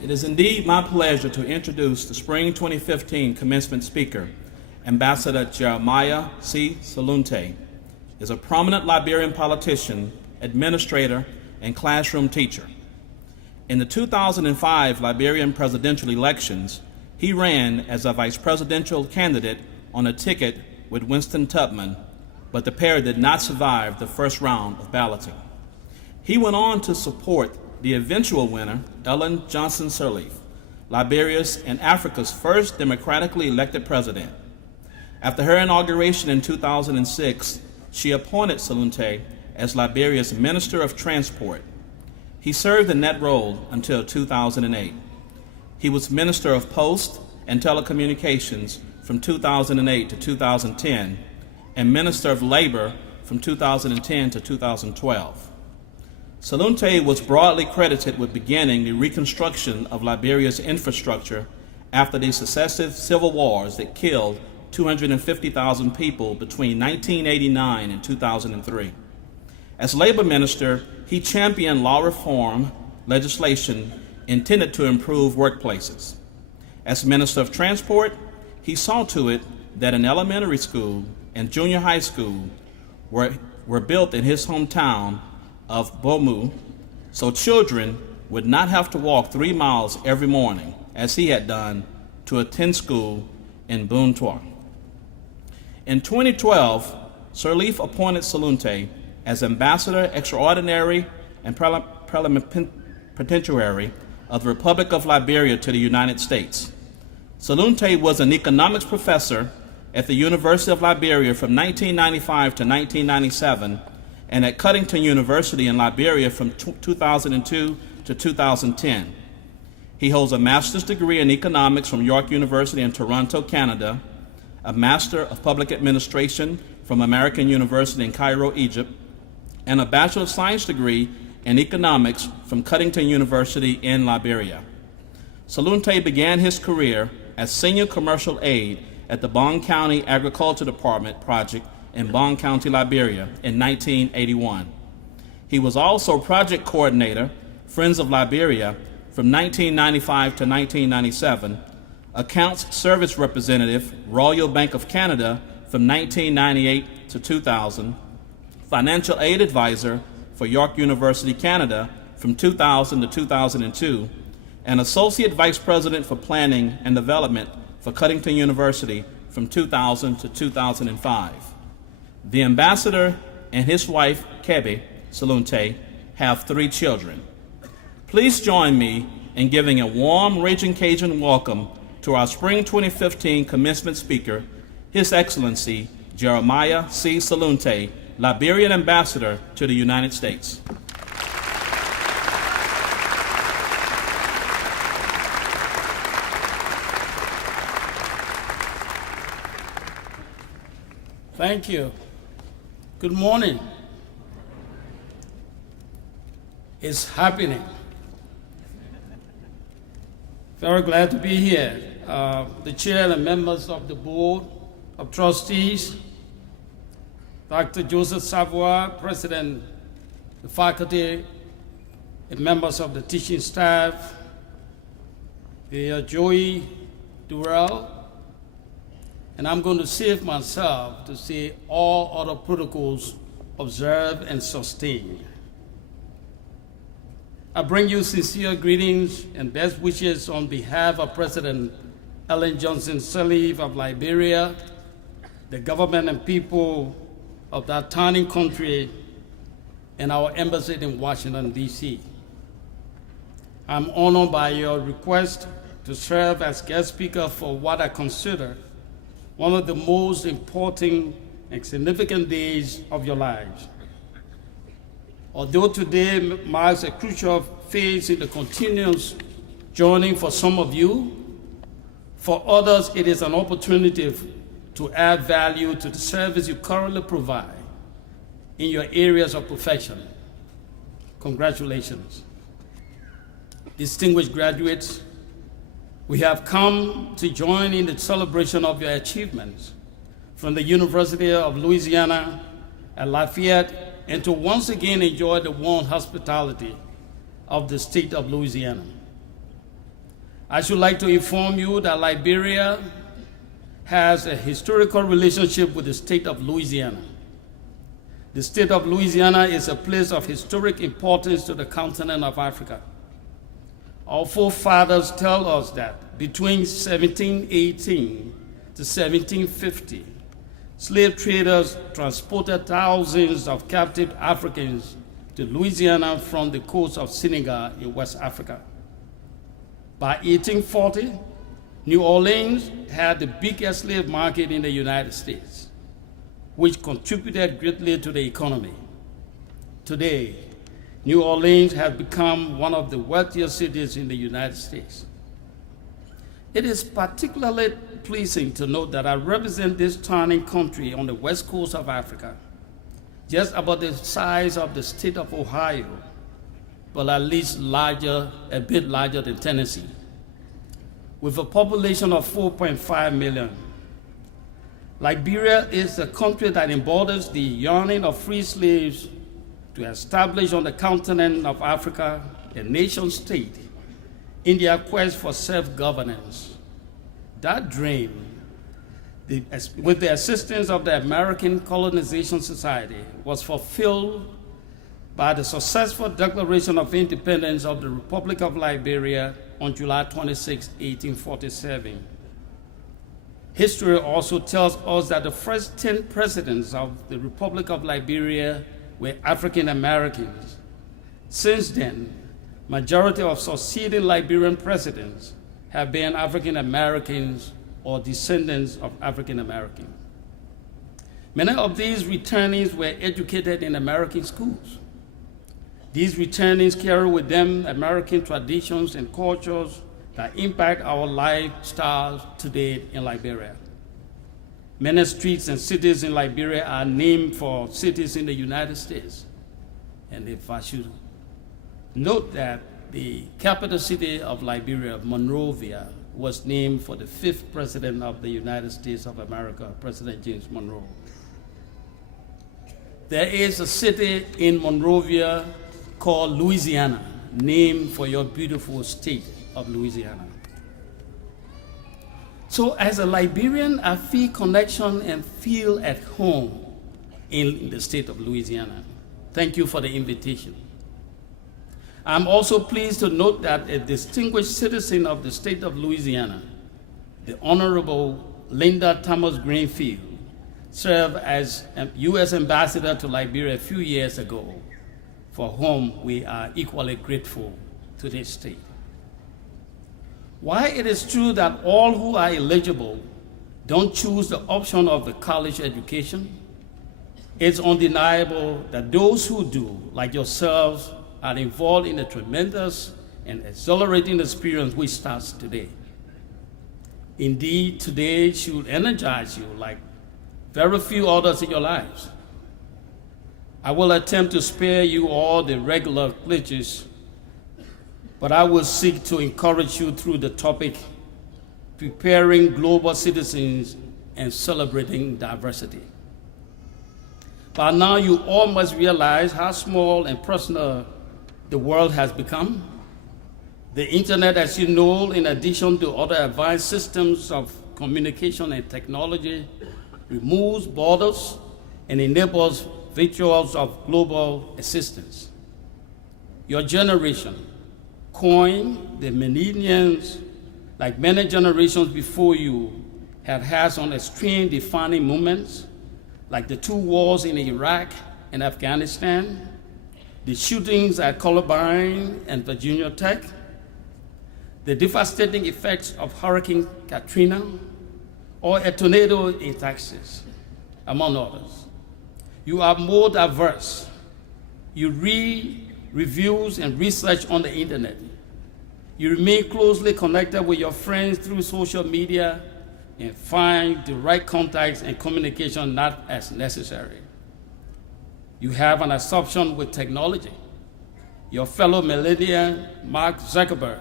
It is indeed my pleasure to introduce the Spring 2015 commencement speaker. Ambassador Jeremiah C. Salunte is a prominent Liberian politician, administrator, and classroom teacher. In the 2005 Liberian presidential elections, he ran as a vice presidential candidate on a ticket with Winston Tubman, but the pair did not survive the first round of balloting. He went on to support the eventual winner, Ellen Johnson Sirleaf, Liberia's and Africa's first democratically elected president. After her inauguration in 2006, she appointed Salunte as Liberia's Minister of Transport. He served in that role until 2008. He was Minister of Post and Telecommunications from 2008 to 2010, and Minister of Labor from 2010 to 2012. Salunte was broadly credited with beginning the reconstruction of Liberia's infrastructure after the successive civil wars that killed 250,000 people between 1989 and 2003. As labor minister, he championed law reform legislation intended to improve workplaces. As Minister of Transport, he saw to it that an elementary school and junior high school were built in his hometown of Bomu, so children would not have to walk 3 miles every morning, as he had done, to attend school in Buntua. In 2012, Sirleaf appointed Salunte as Ambassador Extraordinary and Plenipotentiary of the Republic of Liberia to the United States. Salunte was an economics professor at the University of Liberia from 1995 to 1997 and at Cuttington University in Liberia from 2002 to 2010. He holds a master's degree in economics from York University in Toronto, Canada, a Master of Public Administration from American University in Cairo, Egypt, and a Bachelor of Science degree in economics from Cuttington University in Liberia. Salunte began his career as senior commercial aide at the Bong County Agriculture Department project in Bong County, Liberia in 1981. He was also project coordinator, Friends of Liberia, from 1995 to 1997, accounts service representative, Royal Bank of Canada from 1998 to 2000, financial aid advisor for York University, Canada from 2000 to 2002, and associate vice president for planning and development for Cuttington University from 2000 to 2005. The ambassador and his wife, Kebe Salunte, have 3 children. Please join me in giving a warm Raging Cajun welcome to our Spring 2015 commencement speaker, His Excellency Jeremiah C. Salunte, Liberian Ambassador to the United States. Thank you. Good morning. It's happening. Very glad to be here. The chair and members of the board of trustees, Dr. Joseph Savoy, president, the faculty, and members of the teaching staff, the Joey Durrell, and I'm going to save myself to say all other protocols observed and sustained. I bring you sincere greetings and best wishes on behalf of President Ellen Johnson Sirleaf of Liberia, the government and people of that tiny country, and our embassy in Washington, D.C. I'm honored by your request to serve as guest speaker for what I consider one of the most important and significant days of your lives. Although today marks a crucial phase in the continuous journey for some of you, for others it is an opportunity to add value to the service you currently provide in your areas of profession. Congratulations. Distinguished graduates, we have come to join in the celebration of your achievements from the University of Louisiana at Lafayette and to once again enjoy the warm hospitality of the state of Louisiana. I should like to inform you that Liberia has a historical relationship with the state of Louisiana. The state of Louisiana is a place of historic importance to the continent of Africa. Our forefathers tell us that between 1718 to 1750, slave traders transported thousands of captive Africans to Louisiana from the coast of Senegal in West Africa. By 1840, New Orleans had the biggest slave market in the United States, which contributed greatly to the economy. Today, New Orleans has become one of the wealthiest cities in the United States. It is particularly pleasing to note that I represent this tiny country on the west coast of Africa, just about the size of the state of Ohio, but at least a bit larger than Tennessee, with a population of 4.5 million. Liberia is the country that embodies the yearning of free slaves to establish on the continent of Africa a nation state in their quest for self-governance. That dream, with the assistance of the American Colonization Society, was fulfilled by the successful Declaration of Independence of the Republic of Liberia on July 26, 1847. History also tells us that the first 10 presidents of the Republic of Liberia were African Americans. Since then, majority of succeeding Liberian presidents have been African Americans or descendants of African Americans. Many of these returnees were educated in American schools. These returnees carry with them American traditions and cultures that impact our lifestyles today in Liberia. Many streets and cities in Liberia are named for cities in the United States. And if I should note that the capital city of Liberia, Monrovia, was named for the 5th president of the United States of America, President James Monroe. There is a city in Monrovia called Louisiana, named for your beautiful state of Louisiana. So as a Liberian, I feel connection and feel at home in the state of Louisiana. Thank you for the invitation. I'm also pleased to note that a distinguished citizen of the state of Louisiana, the Honorable Linda Thomas Greenfield, served as a U.S. ambassador to Liberia a few years ago, for whom we are equally grateful to this state. While it is true that all who are eligible don't choose the option of the college education, it's undeniable that those who do, like yourselves, are involved in a tremendous and exhilarating experience which starts today. Indeed, today should energize you like very few others in your lives. I will attempt to spare you all the regular glitches, but I will seek to encourage you through the topic, preparing global citizens and celebrating diversity. By now, you all must realize how small and personal the world has become. The internet, as you know, in addition to other advanced systems of communication and technology, removes borders and enables virtuals of global existence. Your generation coined the millennials, like many generations before you, have had some extreme defining moments, like the 2 wars in Iraq and Afghanistan, the shootings at Columbine and Virginia Tech, the devastating effects of Hurricane Katrina, or a tornado in Texas, among others. You are more diverse. You read reviews and research on the internet. You remain closely connected with your friends through social media and find direct contacts and communication not as necessary. You have an assumption with technology. Your fellow millennial, Mark Zuckerberg,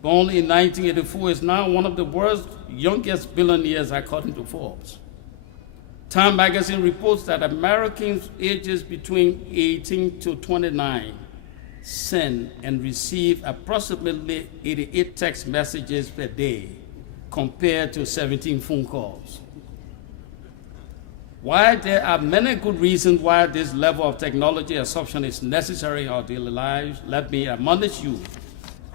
born in 1984, is now one of the world's youngest billionaires according to Forbes. Time magazine reports that Americans ages between 18 to 29 send and receive approximately 88 text messages per day compared to 17 phone calls. While there are many good reasons why this level of technology adoption is necessary in our daily lives, let me admonish you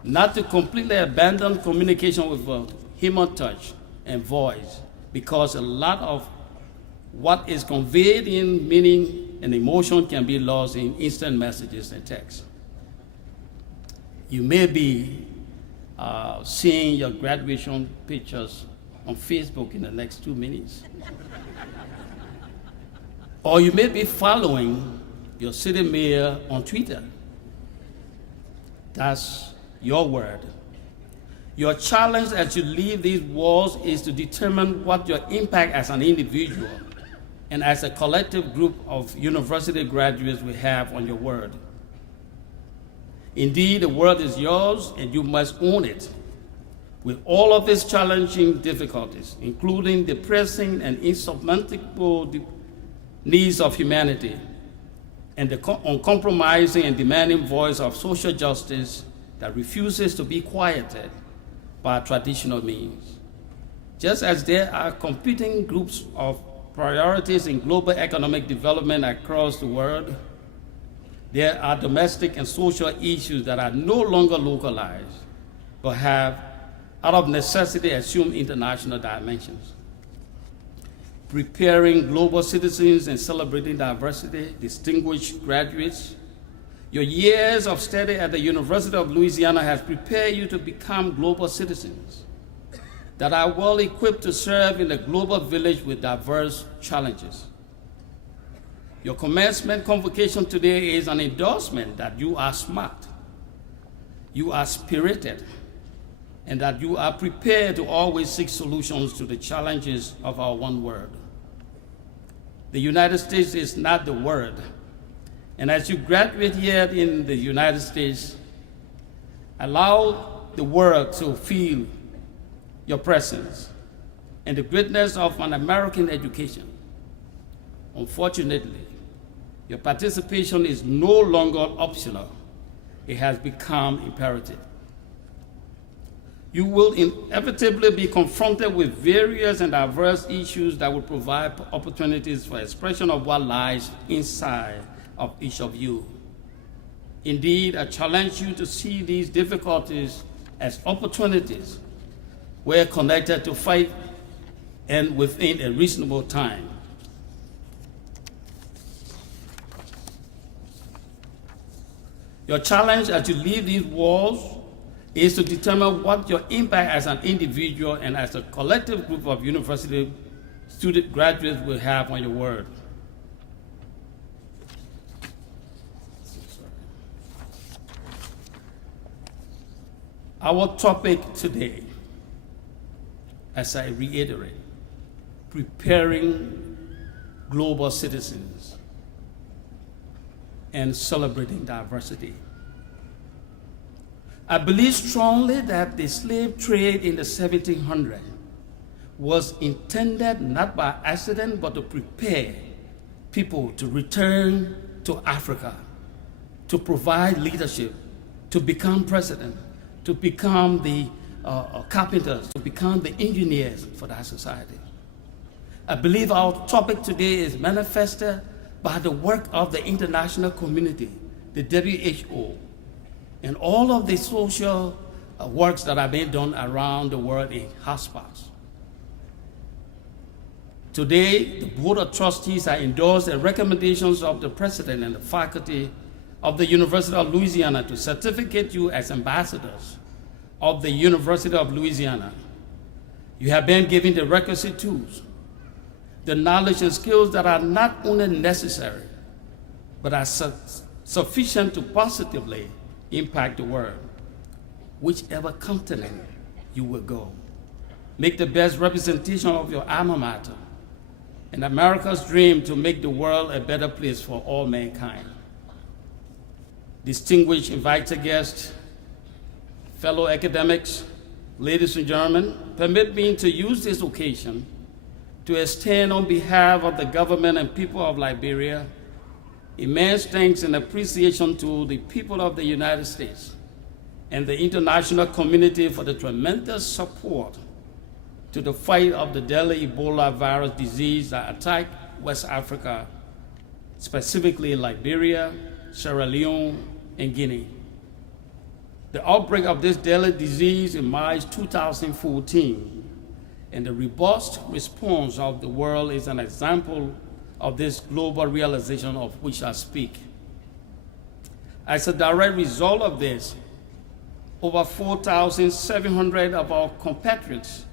not to completely abandon communication with human touch and voice, because a lot of what is conveyed in meaning and emotion can be lost in instant messages and text. You may be seeing your graduation pictures on Facebook in the next 2 minutes. Or you may be following your city mayor on Twitter. That's your word. Your challenge as you leave these walls is to determine what your impact as an individual and as a collective group of university graduates will have on your word. Indeed, the world is yours and you must own it. With all of these challenging difficulties, including the pressing and insurmountable needs of humanity, and the uncompromising and demanding voice of social justice that refuses to be quieted by traditional means. Just as there are competing groups of priorities in global economic development across the world, there are domestic and social issues that are no longer localized, but have, out of necessity, assumed international dimensions. Preparing global citizens and celebrating diversity, distinguished graduates, your years of study at the University of Louisiana has prepared you to become global citizens that are well equipped to serve in a global village with diverse challenges. Your commencement convocation today is an endorsement that you are smart, you are spirited, and that you are prepared to always seek solutions to the challenges of our one world. The United States is not the world. And as you graduate here in the United States, allow the world to feel your presence and the greatness of an American education. Unfortunately, your participation is no longer optional. It has become imperative. You will inevitably be confronted with various and diverse issues that will provide opportunities for expression of what lies inside of each of you. Indeed, I challenge you to see these difficulties as opportunities where connected to fight and within a reasonable time. Your challenge as you leave these walls is to determine what your impact as an individual and as a collective group of university student graduates will have on your world. Our topic today, as I reiterate, preparing global citizens and celebrating diversity. I believe strongly that the slave trade in the 1700s was intended not by accident, but to prepare people to return to Africa, to provide leadership, to become president, to become the carpenters, to become the engineers for that society. I believe our topic today is manifested by the work of the international community, the WHO, and all of the social works that are being done around the world in hotspots. Today, the Board of Trustees are endorsed the recommendations of the President and the faculty of the University of Louisiana to certificate you as ambassadors of the University of Louisiana. You have been given the requisite tools, the knowledge and skills that are not only necessary, but are sufficient to positively impact the world, whichever continent you will go. Make the best representation of your alma mater and America's dream to make the world a better place for all mankind. Distinguished invited guests, fellow academics, ladies and gentlemen, permit me to use this occasion to extend on behalf of the government and people of Liberia immense thanks and appreciation to the people of the United States and the international community for the tremendous support to the fight of the deadly Ebola virus disease that attacked West Africa, specifically Liberia, Sierra Leone, and Guinea. The outbreak of this deadly disease in March 2014 and the robust response of the world is an example of this global realization of which I speak. As a direct result of this, over 4,700 of our compatriots,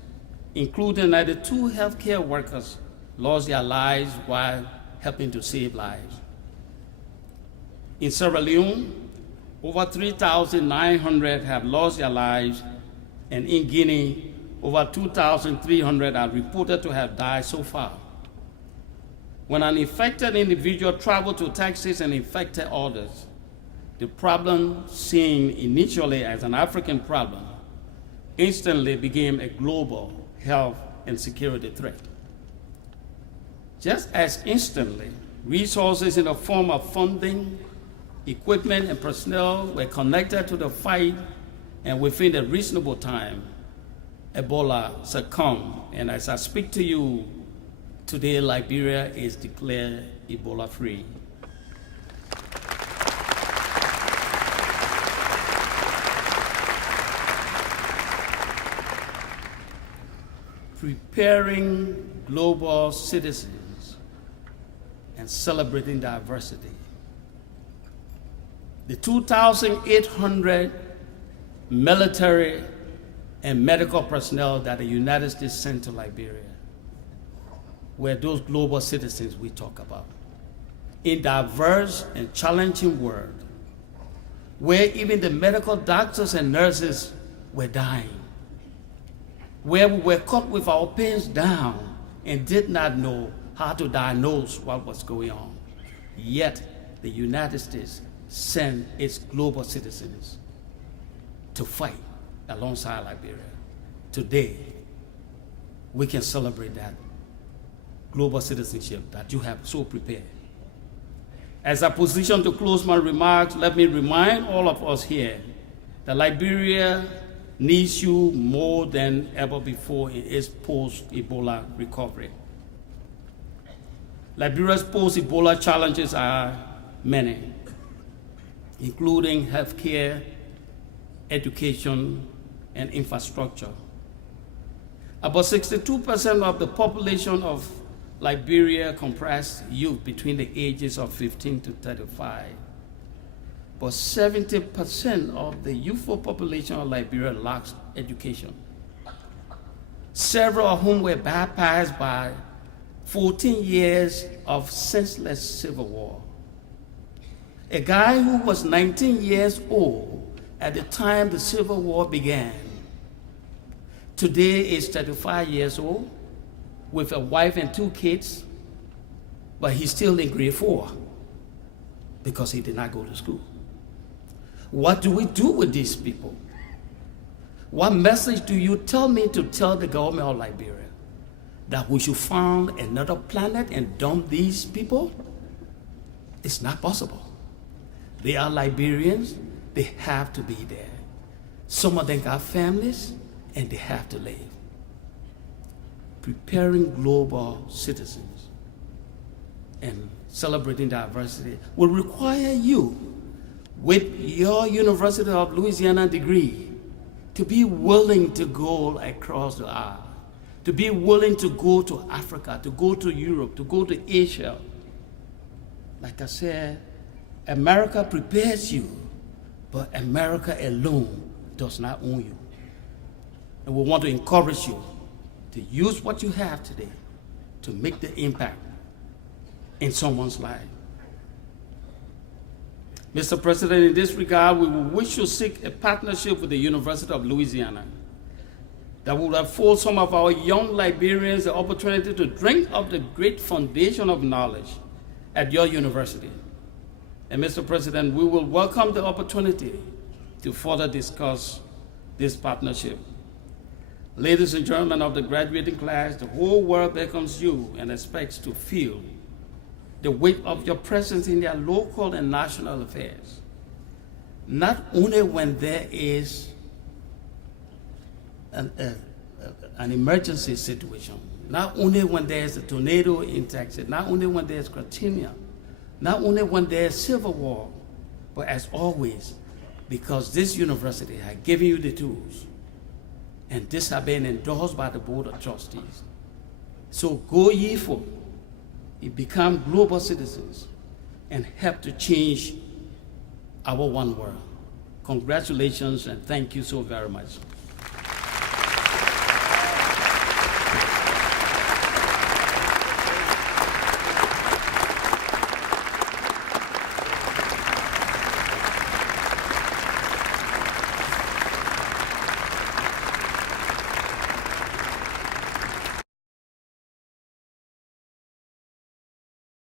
including 92 healthcare workers, lost their lives while helping to save lives. In Sierra Leone, over 3,900 have lost their lives, and in Guinea, over 2,300 are reported to have died so far. When an infected individual traveled to Texas and infected others, the problem seen initially as an African problem instantly became a global health and security threat. Just as instantly, resources in the form of funding, equipment, and personnel were connected to the fight, and within a reasonable time, Ebola succumbed. And as I speak to you, today Liberia is declared Ebola-free. Preparing global citizens and celebrating diversity. The 2,800 military and medical personnel that the United States sent to Liberia were those global citizens we talk about. In diverse and challenging world, where even the medical doctors and nurses were dying, where we were caught with our pens down and did not know how to diagnose what was going on. Yet, the United States sent its global citizens to fight alongside Liberia. Today, we can celebrate that global citizenship that you have so prepared. As I position to close my remarks, let me remind all of us here that Liberia needs you more than ever before in its post-Ebola recovery. Liberia's post-Ebola challenges are many, including healthcare, education, and infrastructure. About 62% of the population of Liberia comprise youth between the ages of 15 to 35. But 70% of the youthful population of Liberia lacks education, several of whom were baptized by 14 years of senseless civil war. A guy who was 19 years old at the time the Civil War began, today is 35 years old with a wife and 2 kids, but he's still in grade 4 because he did not go to school. What do we do with these people? What message do you tell me to tell the government of Liberia? That we should find another planet and dump these people? It's not possible. They are Liberians, they have to be there. Some of them got families and they have to live. Preparing global citizens and celebrating diversity will require you, with your University of Louisiana degree, to be willing to go across the aisle, to be willing to go to Africa, to go to Europe, to go to Asia. Like I said, America prepares you, but America alone does not own you. And we want to encourage you to use what you have today to make the impact in someone's life. Mr. President, in this regard, we wish to seek a partnership with the University of Louisiana that would afford some of our young Liberians the opportunity to drink of the great foundation of knowledge at your university. And Mr. President, we will welcome the opportunity to further discuss this partnership. Ladies and gentlemen of the graduating class, the whole world beckons you and expects to feel the weight of your presence in their local and national affairs. Not only when there is an emergency situation, not only when there's a tornado in Texas, not only when there's Katrina, not only when there's civil war, but as always, because this university has given you the tools, and this has been endorsed by the Board of Trustees. So go ye forth, become global citizens, and help to change our one world. Congratulations, and thank you so very much.